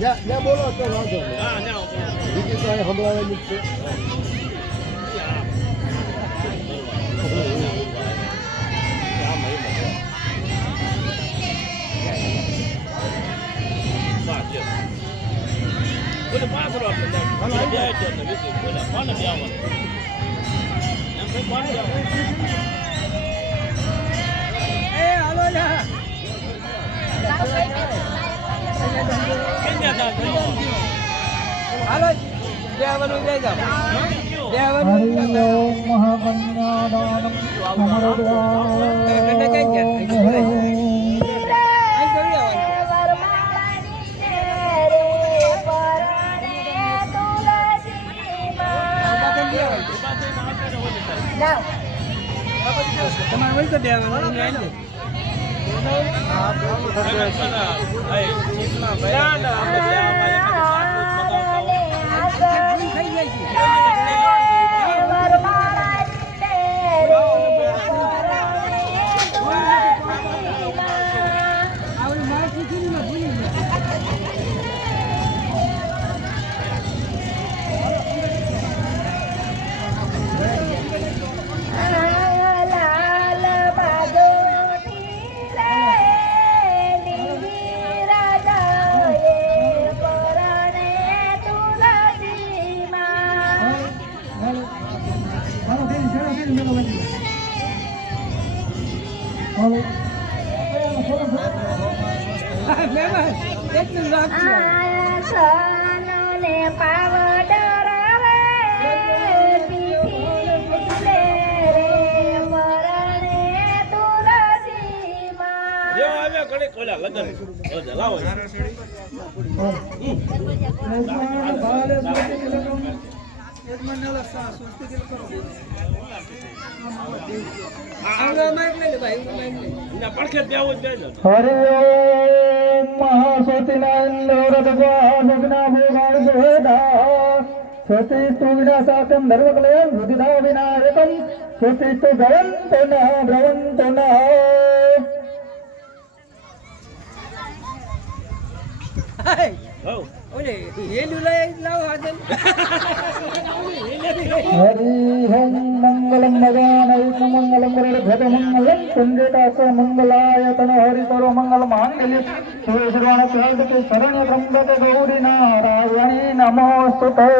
ત્યાં બોલો તો વાંધો. બીજું કાંઈ સંભળાવેલું જ છે. હરિ ઓમ મહાગણ્યાદાનમ તમારે વળી તો દેવાનું થઈ सतिस्तुविनाशाकं धर्मकलयं हृदिधा विनायकं सतिस्तु भवन्तो नः भवन्तो नः மங்களம் மதானமங்கலம் பிரதமங்கலம் செஞ்சேதாச மங்களாயத்தன ஹரிதர மங்கலம் ஆங்கலி ஸ்ரீஸ்வரன கேதுக்கு சரண சம்பத கௌரி நாராயணி நமோஸ்துதே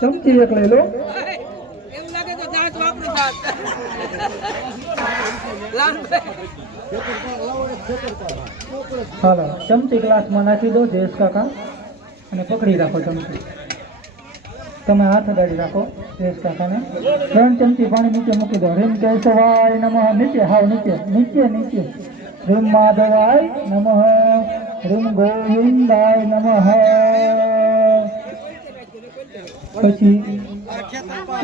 ચમચી એક લઈ લો એવું લાગે તો દાંત વાપરો દાંત. હાલો, ચમચી ગ્લાસમાં નાખી દો, જયેશ કાકા. અને પકડી રાખો ચમચી. તમે હાથ અડાડી રાખો, જયેશ કાકાને. ત્રણ ચમચી પાણી નીચે મૂકી દો. રીમ કેશવાય નમઃ. નીચે, હાવ નીચે નીચે નીચે. રીમ માધવાય નમઃ. રીમ ગોવિંદાય નમઃ. પછી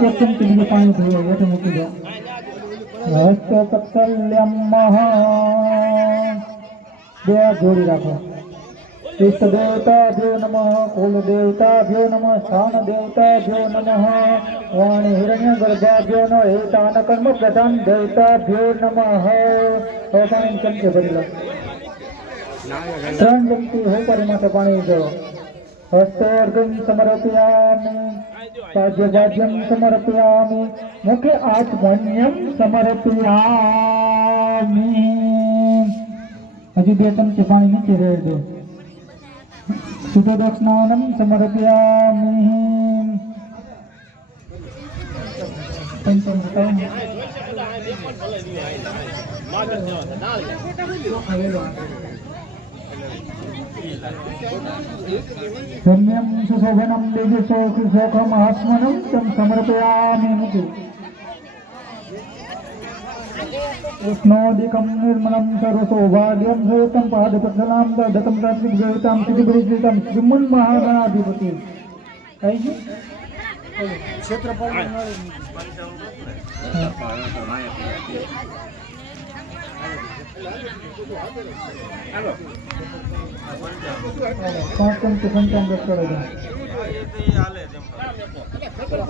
એક ચમચી બીજું પાણી ધોઈ હેઠે મૂકી દો. બે જોડી રાખો. ઇષ્ટ દેવતાભ્યો નમઃ કુલ દેવતાભ્યો નમઃ સ્થાન દેવતાભ્યો નમઃ, વાણી હિરણ્ય ગર્ભાભ્યો ન એતાન કર્મ પ્રધાન નમઃ. પાણી ચમચે ભરી લો. ત્રણ ચમચી હોપરી પરિમાતા પાણી જો હસ્તોર્ગમ સમર્પયામિ પાદ્યવાદ્યમ સમર્પયામિ મુખે આત્મન્યમ સમર્પયામિ. હજી બે ચમચી પાણી નીચે રહેજો. દો સુતોદક્ષનાનમ સમર્પયામિ પંચમ ત્રણ. धन्यं समर्पया दिव्यशोकम् आत्मनं तं समर्पयामि मुखे उष्णोदिकं निर्मलं सर्वसौभाग्यं सयुतं क्षेत्रफल મહાગણાધિપતિ થઈ ગયું ક્ષેત્રફળ પાંચમ કે પંચામૃત કરો છો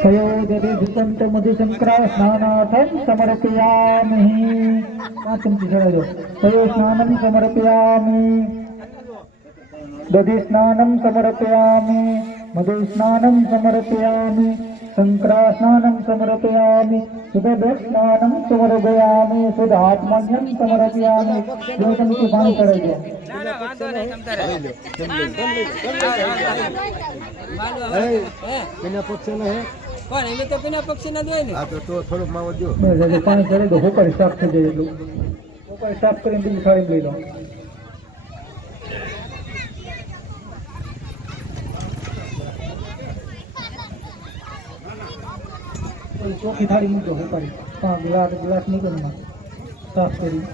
સયોજતિ ધૃતંત મધુશંકરા સ્નાનાથમ સમર્પયામિ પાંચમથી ચડાજો સયો સ્નાનમ સમર્પયામિ દધિ સ્નાનમ સમર્પયામિ મધુ સ્નાનમ સમર્પયામિ શંકરા સ્નાનમ સમર્પયામિ સુદધ સ્નાનમ સમર્પયામિ સુધાત્મન્યમ સમર્પયામિ પાંચમથી પાણી ચડાજો એના પક્ષ હે પણ એમ તો પેલા પક્ષી ના દોય ને હા તો તો થોડુંક માવો દો બસ હવે પાણી ચડે તો હોકર સાફ થઈ જાય એટલું હોકર સાફ કરીને બીજી થાળી લઈ લો ઓલી ચોખ્ખી થાળી મૂકજો હોકારી પાંચ ગ્લાસ ગ્લાસ મૂકો ને સાફ કરી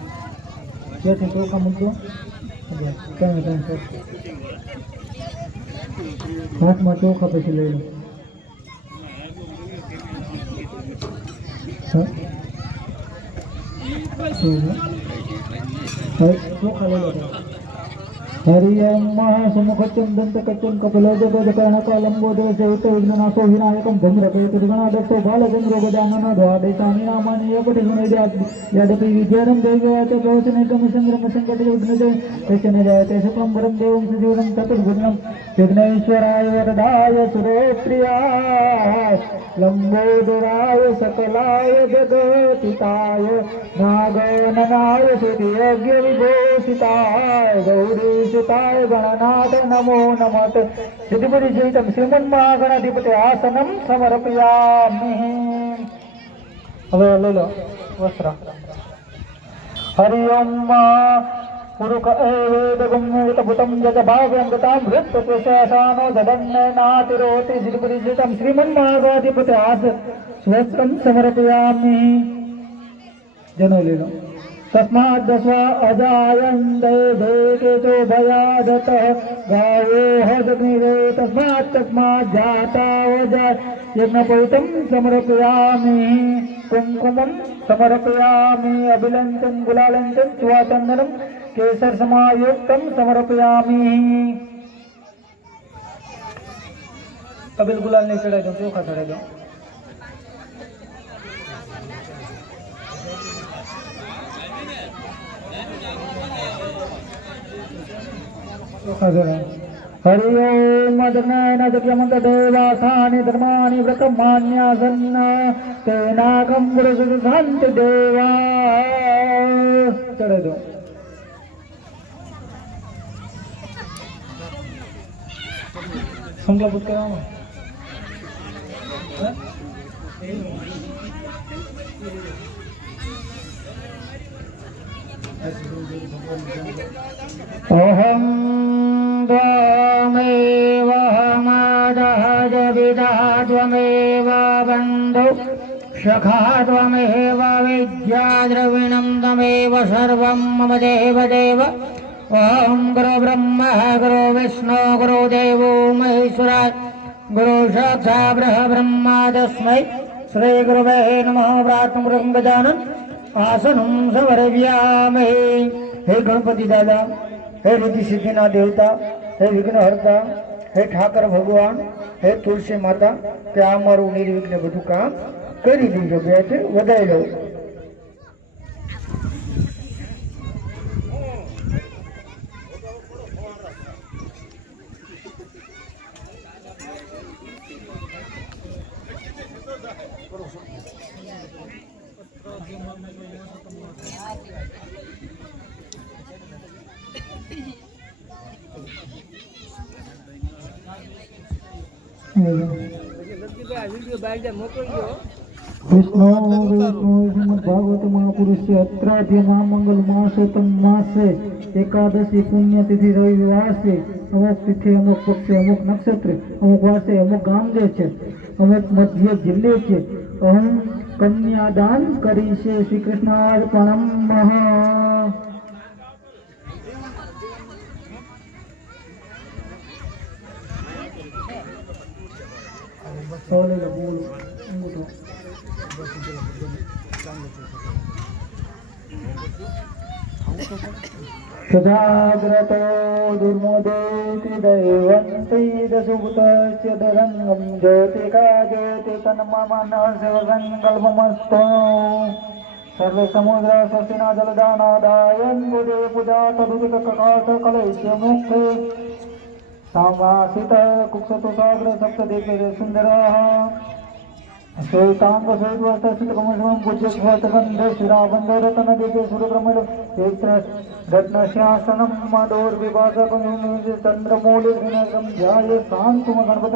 જેથી ચોખા મૂકજો ત્રણ ત્રણ હાથમાં ચોખા પછી લઈ લો હા હરિ ઓમ हरियं महासुमुखचन्दन्तकच्चं कपिलोदकर्णकलम्बोदरचयुक्त विघ्ननाथो विनायकं धूम्रपेतुर्गणादत्तो बालचन्द्रो गजाननो द्वादेशानि नामानि यपटिगुणयदपि विद्यारं વરમ દેવમ સુજીવનમ ચતુર્ભુજનમ વિઘ્નેશ્વરાય વરદાય સુરેપ્રિયાય લંબોદરાય સકલાય જગતિતાય નાગનનાય સુધિયજ્ઞ વિભૂષિતાય ગૌરીસુતાય ગણનાથ નમો નમત સિદ્ધિપરિજિતમ શ્રીમન્મહાગણાધિપતિ આસનમ સમર્પયામિ હવે લઈ લો વસ્ત્ર હરિ ઓમ पुरुक एवेदव मुवत पुतम जव भाव्यं गता मृत्यते सयानो जदनमे समर्पयामि। जनो लेनो तस्मात दशवा अजायं भयादतः गावौ हदनिवे तस्मात् तक्मा जातावज यज्ञपौतं समर्पयामि। कुङ्कुमं समर्पयामि। अभिलंकं गुलालंकं स्वातं केसर समा युक्तम समरपयामि गुलाल ने चढ़ा खडा देदो खडा देदो हरि ओम मदना नदक देवासानि देवा थाने तेनाकं वतमान्या जन्ना ते देवा મૂળભૂત કરવામાં ઓહમ ત્વમેવામાદહજવિદાત્વમેવ બંધુ સખા ત્વમેવ વિદ્યાદ્રવિણમ તમેવ સર્વમ મમ દેવ દેવ सर्वं मम देव देव अहं गुरु ब्रह्म गुरु विष्णु गुरु देवो महेश्वराय गुरु साक्षात् ब्रह्मा तस्मै श्रीगुरुवे नमः प्रातमृगं गजानन આસનમ સમરવ્યામે હે ગણપતિ દાદા હે રિદ્ધિ સિદ્ધિના દેવતા હે વિઘ્નહર્તા હે ઠાકર ભગવાન હે તુલસી માતા કે આ મારું નિર્વિઘ્ન બધું કામ કરી દીધો બે છે વધાઈ લઉં ભાગવત મહાપુરુષ અત્રાધ્ય મહામંગલ માસોત્તમ માસે એકાદશી પુણ્યતિથિ રવિવાસે અમુક તિથિ અમુક પક્ષે અમુક નક્ષત્ર અમુક વાસે અમુક ગામ જે છે અમુક મધ્ય જિલ્લે છે અહમ કન્યાદાન કરી છે શ્રી કૃષ્ણાર્પણમ મહા సోలేల పూలు ఇంకోటం सजाग्रतो दुर्मोदेति दैवन्तैदसुभुतस्य धरङ्गं ज्योतिका ज्योतितन्मनसङ्कल्पमस्तु सर्वसमुद्रसस्यना जलदानादायन्बुधे पूजा तदुदिककाशकलैश्य मुक्ते सामासित कुक्षतो साग्र सप्त दिव्य सुंदरः श्वेतांग श्वेतवस्त्रशिल कमलम पूज्य रतन मदोर विनगम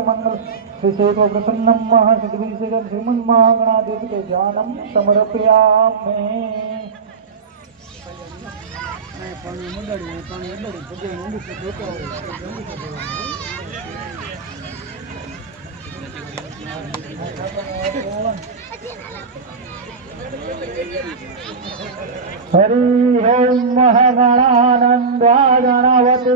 मंगल श्री प्रसन्नम महासिद्धिविषयकम श्रीमन्महागणाधिपते ध्यानम समर्पयामि। પાણી મંડાડી પાણી મંડાડી ભગવાન ઊંડું જોતા હોય હરિ ઓમ મહાગણાનંદા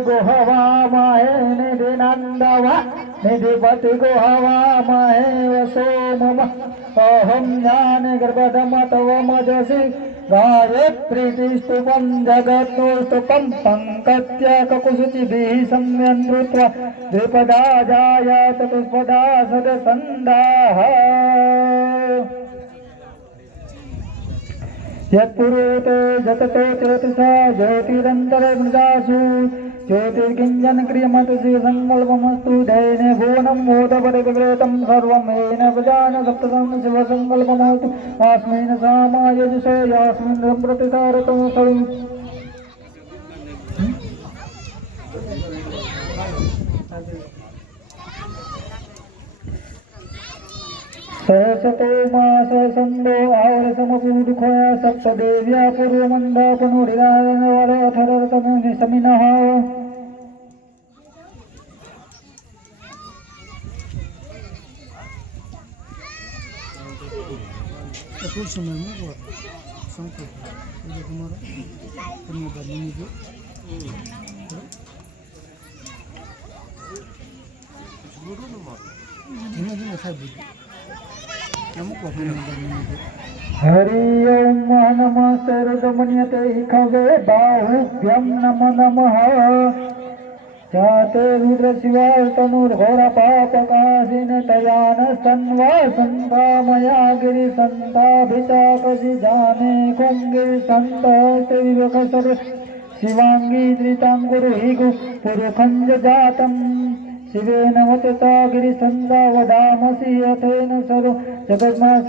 ગોહવા મહે નિધિ નંદવા નિધિપતિ ગોહવામહે વસો મમ अहं ज्ञाने गृहदमतवमजसि भावि प्रीति स्तुपं जगतोस्तु पं पङ्कत्या ककुसुचिभिः सम्यन् नृत्वा द्विपदा सदसन्दाः। यत्पुरोते जततो ज्योतिषा ज्योतिरन्तरमृगासु। ज्योतिर्किञ्चन क्रियमतु श्रीसङ्कल्पमस्तु धैने भुवनं भूतपरिविग्रेतं सर्वं येन प्रजान सप्तसं शिवसङ्कल्पमस्तु। आस्मिन् सामायजुषे यास्मिन् सम्प्रतिसारतं सविम् सरस्वतो मा सन्दो आवरसमपूरुखया सप्तदेव्या पूर्वमन्दापनुरिरारणवरथरतनुनिशमिनः कुछ समय में वो संकट ये हमारा पुण्य बनी जो धीमे धीमे खाए हरि ओम नम सर्वमन्यते खगे बाहुभ्यं नम नमः जाते रुद्रशिवार्तनुर्घोरपापकाशिन तयान सन्वा सन्तामया गिरिसन्ताभितापसिजाने कुङ्गिरिसन्तस्त्रिविखसर शिवाङ्गी धृतां शिवेन वतता गिरिसन्दा वदामसि यथेन सर्व जगद्मास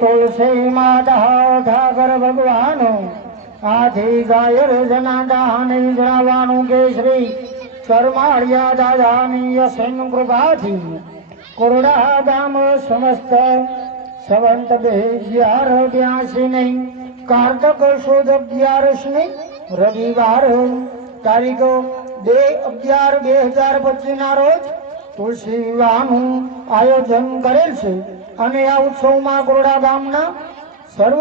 તુલસી માતા ઠાકર ભગવાન. આથી ગાયર જનાદાને જણાવવાનું કે શ્રી કરમાળિયા દાદાની અસીમ કૃપાથી કોરડા ગામ સમસ્ત સવંત બે હજાર બ્યાસી નહીં. કારતક સુદ અગિયારસની રવિવાર તારીખ બે અગિયાર બે હજાર પચીસ ના રોજ તુલસી વિવાહનું આયોજન કરેલ છે. અને આ ઉત્સવમાં ગોરડા ગામના સર્વ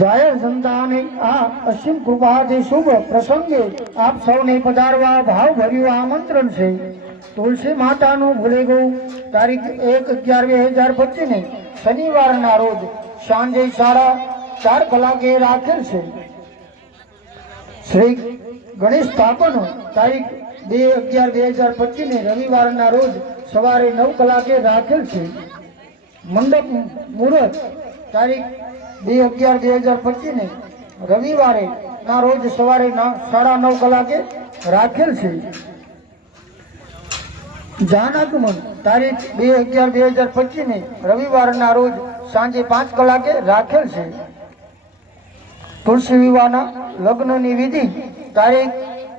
જાહેર જનતાને આ અસીમ કૃપાથી શુભ પ્રસંગે આપ સૌને પધારવા ભાવ ભર્યું આમંત્રણ છે. તુલસી માતાનું ભૂલે ગયું તારીખ એક અગિયાર બે હજાર પચીસને શનિવારના રોજ સાંજે સાડા ચાર કલાકે રાખેલ છે. શ્રી ગણેશ સ્થાપન તારીખ બે અગિયાર બે હજાર પચીસને રવિવારના રોજ સવારે નવ કલાકે રાખેલ છે. મંડપ મુહૂર્ત તારીખ બે અગિયાર બે હજાર પચીસને રવિવારે ના રોજ સવારે સાડા નવ કલાકે રાખેલ છે. જાનાગમન તારીખ બે અગિયાર બે હજાર પચીસને રવિવારના રોજ સાંજે પાંચ કલાકે રાખેલ છે. તુલસી વિવાહના લગ્નની વિધિ તારીખ